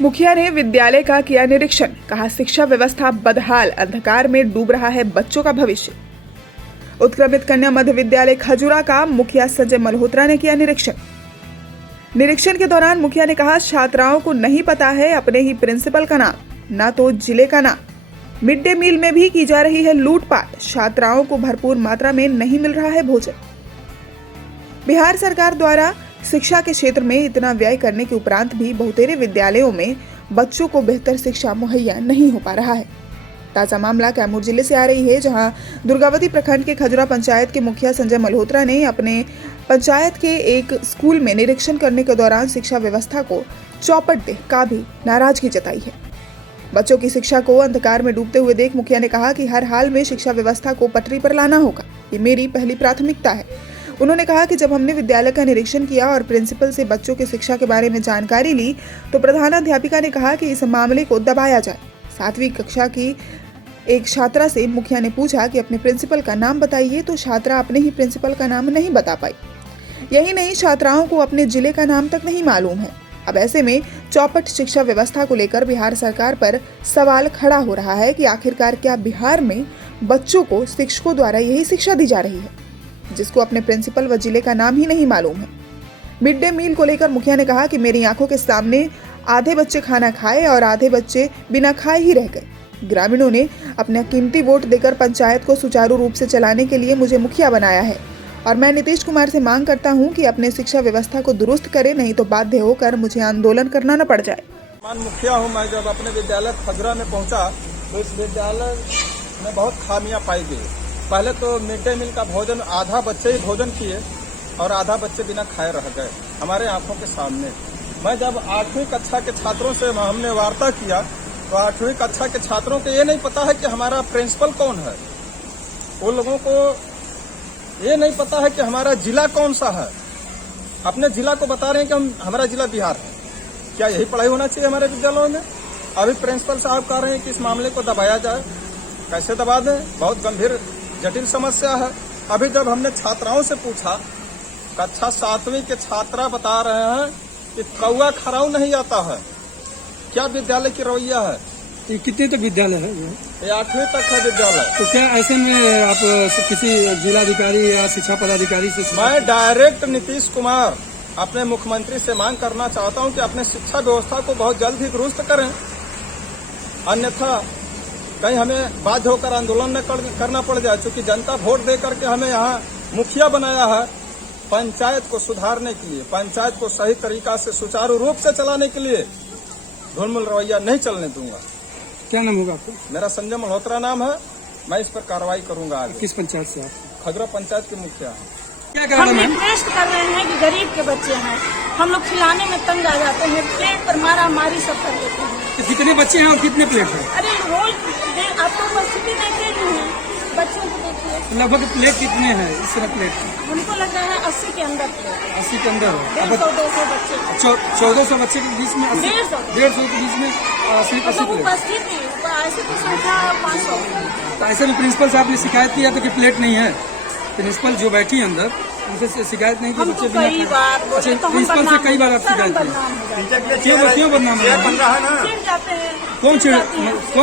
मुखिया ने विद्यालय का किया निरीक्षण, कहा शिक्षा व्यवस्था बदहाल, अंधकार में डूब रहा है बच्चों का भविष्य। उत्क्रमित कन्या मध्य विद्यालय खजूरा का मुखिया संजय मल्होत्रा ने किया निरीक्षण। निरीक्षण के दौरान मुखिया ने कहा, छात्राओं को नहीं पता है अपने ही प्रिंसिपल का नाम, ना तो जिले का नाम। मिड डे मील में भी की जा रही है लूटपाट, छात्राओं को भरपूर मात्रा में नहीं मिल रहा है भोजन। बिहार सरकार द्वारा शिक्षा के क्षेत्र में इतना व्यय करने के उपरांत भी बहुतेरे विद्यालयों में बच्चों को बेहतर शिक्षा मुहैया नहीं हो पा रहा है। ताजा मामला कैमूर जिले से आ रही है, जहां दुर्गावती प्रखंड के खजूरा पंचायत के मुखिया संजय मल्होत्रा ने अपने पंचायत के एक स्कूल में निरीक्षण करने के दौरान शिक्षा व्यवस्था को चौपट देख काफी नाराजगी जताई है। बच्चों की शिक्षा को अंधकार में डूबते हुए देख मुखिया ने कहा कि हर हाल में शिक्षा व्यवस्था को पटरी पर लाना होगा, ये मेरी पहली प्राथमिकता है। उन्होंने कहा कि जब हमने विद्यालय का निरीक्षण किया और प्रिंसिपल से बच्चों की शिक्षा के बारे में जानकारी ली तो प्रधानाध्यापिका ने कहा कि इस मामले को दबाया जाए। 7वीं कक्षा की एक छात्रा से मुखिया ने पूछा कि अपने प्रिंसिपल का नाम बताइए, तो छात्रा अपने ही प्रिंसिपल का नाम नहीं बता पाई। यही नहीं, छात्राओं को अपने जिले का नाम तक नहीं मालूम है। अब ऐसे में चौपट शिक्षा व्यवस्था को लेकर बिहार सरकार पर सवाल खड़ा हो रहा है कि आखिरकार क्या बिहार में बच्चों को शिक्षकों द्वारा यही शिक्षा दी जा रही है, जिसको अपने प्रिंसिपल व जिले का नाम ही नहीं मालूम है। मिड डे मील को लेकर मुखिया ने कहा कि मेरी आंखों के सामने आधे बच्चे खाना खाए और आधे बच्चे बिना खाए ही रह गए। ग्रामीणों ने अपना कीमती वोट देकर पंचायत को सुचारू रूप से चलाने के लिए मुझे मुखिया बनाया है और मैं नीतीश कुमार से मांग करता हूं कि अपने शिक्षा व्यवस्था को दुरुस्त करें, नहीं तो बाध्य होकर मुझे आंदोलन करना न पड़ जाए। मुखिया हूं मैं। जब अपने विद्यालय खजूरा में पहुंचा तो इस विद्यालय में बहुत खामियां पाई गई। पहले तो मिड डे मील का भोजन आधा बच्चे ही भोजन किए और आधा बच्चे बिना खाए रह गए हमारे आंखों के सामने। मैं जब 8वीं कक्षा के छात्रों से हमने वार्ता किया तो 8वीं कक्षा के छात्रों को ये नहीं पता है कि हमारा प्रिंसिपल कौन है। उन लोगों को ये नहीं पता है कि हमारा जिला कौन सा है। अपने जिला को बता रहे हैं कि हमारा जिला बिहार है। क्या यही पढ़ाई होना चाहिए हमारे विद्यालयों में? अभी प्रिंसिपल साहब कह रहे हैं कि इस मामले को दबाया जाए। कैसे दबा दें? बहुत गंभीर जटिल समस्या है। अभी जब हमने छात्राओं से पूछा, कक्षा 7वीं के छात्रा बता रहे हैं कि कौआ खराऊ नहीं आता है। क्या विद्यालय की रवैया है? ये कितने तक विद्यालय है? ये 8वीं तक है विद्यालय। तो क्या ऐसे में आप किसी जिलाधिकारी या शिक्षा पदाधिकारी से? मैं डायरेक्ट नीतीश कुमार अपने मुख्यमंत्री से मांग करना चाहता हूं कि अपने शिक्षा व्यवस्था को बहुत जल्द ही दुरुस्त करें, अन्यथा कहीं हमें बाध्य होकर आंदोलन न करना पड़ जाए। क्योंकि जनता वोट दे करके हमें यहाँ मुखिया बनाया है पंचायत को सुधारने के लिए, पंचायत को सही तरीका से सुचारू रूप से चलाने के लिए। ढुलमुल रवैया नहीं चलने दूंगा। क्या नाम होगा आपका? मेरा संजय मल्होत्रा नाम है। मैं इस पर कार्रवाई करूंगा आगे। किस पंचायत से आप? खजूरा पंचायत के मुखिया। क्या कह रहे हैं? हम रिक्वेस्ट कर रहे हैं कि गरीब के बच्चे हैं, हम लोग खिलाने में तंग आ जाते हैं, प्लेट पर मारा मारी सब कर देते हैं। तो कितने बच्चे हैं और कितने प्लेट हैं? अरे रोज आपको उपस्थिति देते नहीं है, बच्चों को देखिए। लगभग प्लेट कितने हैं इस तरह प्लेट? हमको लग रहा है 80 के अंदर। 80 के अंदर? 150-200 बच्चे। 1400 बच्चे के बीच में 150 के बीच में 80 मतलब प्लेट। उपस्थिति ऐसे तो संख्या 500। तो ऐसे में प्रिंसिपल साहब ने शिकायत किया था कि प्लेट नहीं है। प्रिंसिपल जो बैठी अंदर उनसे शिकायत नहीं की बच्चे बिना। अच्छा, प्रिंसिपल से कई बार आप शिकायत की? क्यों बदनाम बन रहा है? चिढ़ जाते हैं। कौन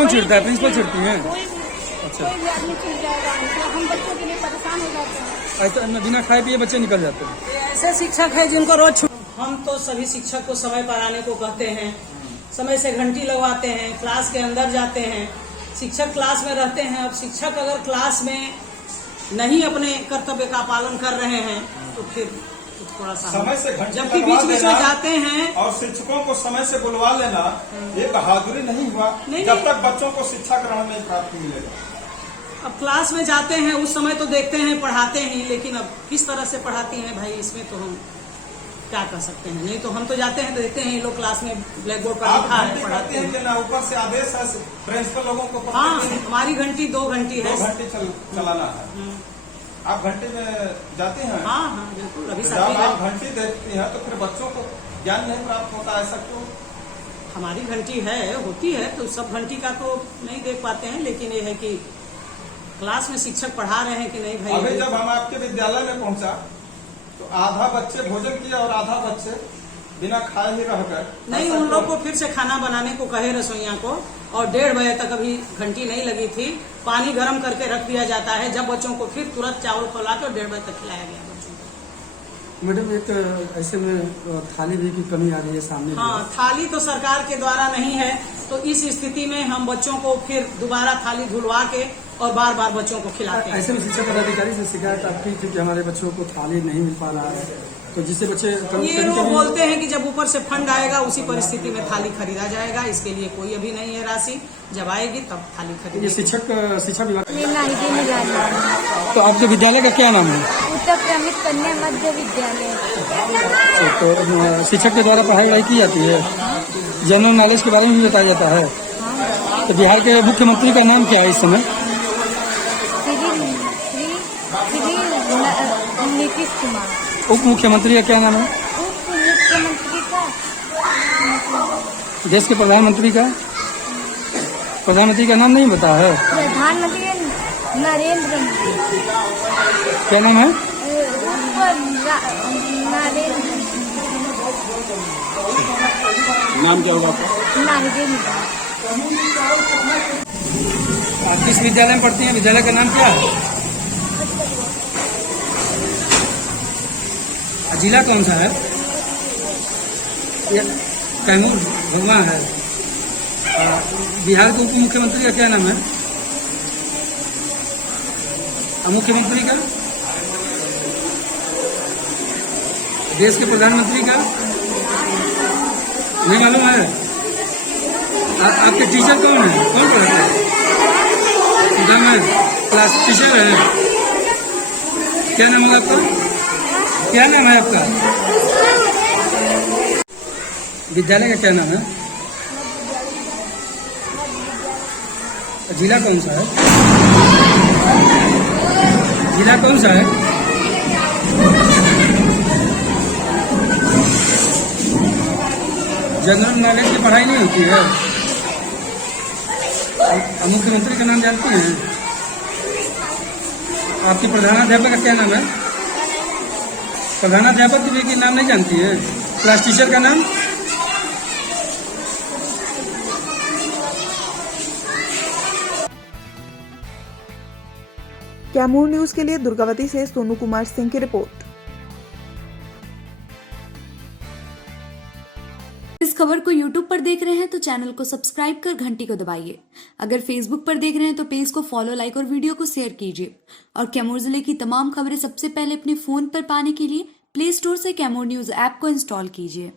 चिढ़ता है? प्रिंसिपल चिढ़ती है? कोई भी आदमी चिढ़ जाएगा, हम बच्चों के लिए परेशान हो जाते हैं। ऐसा बिना खाए पिए बच्चे निकल जाते हैं। ऐसे शिक्षक है जिनको रोज हम तो सभी शिक्षक को समय पर आने को कहते हैं, समय से घंटी लगवाते हैं, क्लास के अंदर जाते हैं, शिक्षक क्लास में रहते हैं। अब शिक्षक अगर क्लास में नहीं अपने कर्तव्य का पालन कर रहे हैं तो फिर थोड़ा सा समय से घंटी जबकि बीच बीच में जाते हैं और शिक्षकों को समय से बुलवा लेना ये बहादुरी नहीं हुआ। जब तक बच्चों को शिक्षा ग्रहण में प्राप्त मिलेगा। अब क्लास में जाते हैं उस समय तो देखते हैं पढ़ाते हैं, लेकिन अब किस तरह से पढ़ाती हैं भाई, इसमें तो हम क्या कर सकते हैं। नहीं तो हम तो जाते हैं तो देखते हैं ये लोग क्लास में ब्लैक बोर्ड पर लिखा है, पढ़ाते हैं। ऊपर से आदेश है प्रिंसिपल लोगों को? हाँ, हमारी घंटी 2 घंटी है। 2 घंटे चलाना है। आप घंटे में जाते हैं? हाँ हाँ बिल्कुल। अभी जब आप घंटी देखती हैं तो फिर बच्चों को ज्ञान नहीं प्राप्त होता, ऐसा क्यों? हमारी घंटी है, होती है तो सब घंटी का तो नहीं देख पाते हैं, लेकिन ये है कि क्लास में शिक्षक पढ़ा रहे हैं कि नहीं भाई। अभी जब हम आपके विद्यालय में पहुंचा तो आधा बच्चे भोजन किए और आधा बच्चे बिना खाए ही रहकर नहीं, उन लोग को फिर से खाना बनाने को कहे रसोइया को, और 1:30 बजे तक अभी घंटी नहीं लगी थी, पानी गर्म करके रख दिया जाता है, जब बच्चों को फिर तुरंत चावल खिला के और 1:30 बजे तक खिलाया गया बच्चों को। मैडम एक ऐसे में थाली भी की कमी आ रही है सामने। हाँ, थाली तो सरकार के द्वारा नहीं है, तो इस स्थिति में हम बच्चों को फिर दोबारा थाली धुलवा के और बार बार बच्चों को खिलाते हैं। ऐसे में शिक्षा पदाधिकारी से शिकायत आपकी थी कि हमारे बच्चों को थाली नहीं मिल पा रहा है, तो जिससे बच्चे ये वो बोलते हैं कि जब ऊपर से फंड आएगा उसी परिस्थिति में थाली खरीदा जाएगा, इसके लिए कोई अभी नहीं है राशि, जब आएगी तब थाली ये खरीदेगी। शिक्षा विभाग। नाहिदी निराला। तो आपके विद्यालय का क्या नाम है? उत्तर क्रमित कन्या मध्य विद्यालय। तो शिक्षक के द्वारा पढ़ाई वढ़ाई की जाती है, जनरल नॉलेज के बारे में भी बताया जाता है। तो बिहार के मुख्यमंत्री का नाम क्या है इस समय? श्री नीतीश कुमार। उप मुख्यमंत्री का क्या नाम है? उप मुख्यमंत्री का देश के प्रधानमंत्री का नाम नहीं बता है? प्रधानमंत्री नरेंद्र मोदी। क्या नाम है? नरेंद्र। नाम क्या होगा आपका? नाहिदी निराला। आप किस विद्यालय में पढ़ती हैं? विद्यालय का नाम क्या है? जिला कौन सा है? ये कैमूर भगवा है। बिहार के उप मुख्यमंत्री का क्या नाम है? मुख्यमंत्री का? देश के प्रधानमंत्री का नहीं मालूम है? आपके टीचर कौन है? कौन पढ़ाते हैं? नाम है क्लास टीचर है। क्या नाम है आपका? क्या नाम है आपका? विद्यालय का क्या नाम है? जिला कौन सा है? जिला कौन सा है? जनरल नॉलेज की पढ़ाई नहीं होती है? मुख्यमंत्री का नाम जानते हैं? आपकी प्रधानाध्यापक का क्या नाम है? प्रधानाध्यापक की नाम नहीं जानती है? क्लास टीचर का नाम? कैमूर न्यूज के लिए दुर्गावती से सोनू कुमार सिंह की रिपोर्ट। इस खबर को YouTube पर देख रहे हैं तो चैनल को सब्सक्राइब कर घंटी को दबाइए। अगर Facebook पर देख रहे हैं तो पेज को फॉलो, लाइक और वीडियो को शेयर कीजिए। और कैमूर जिले की तमाम खबरें सबसे पहले अपने फोन पर पाने के लिए प्ले स्टोर से कैमूर न्यूज ऐप को इंस्टॉल कीजिए।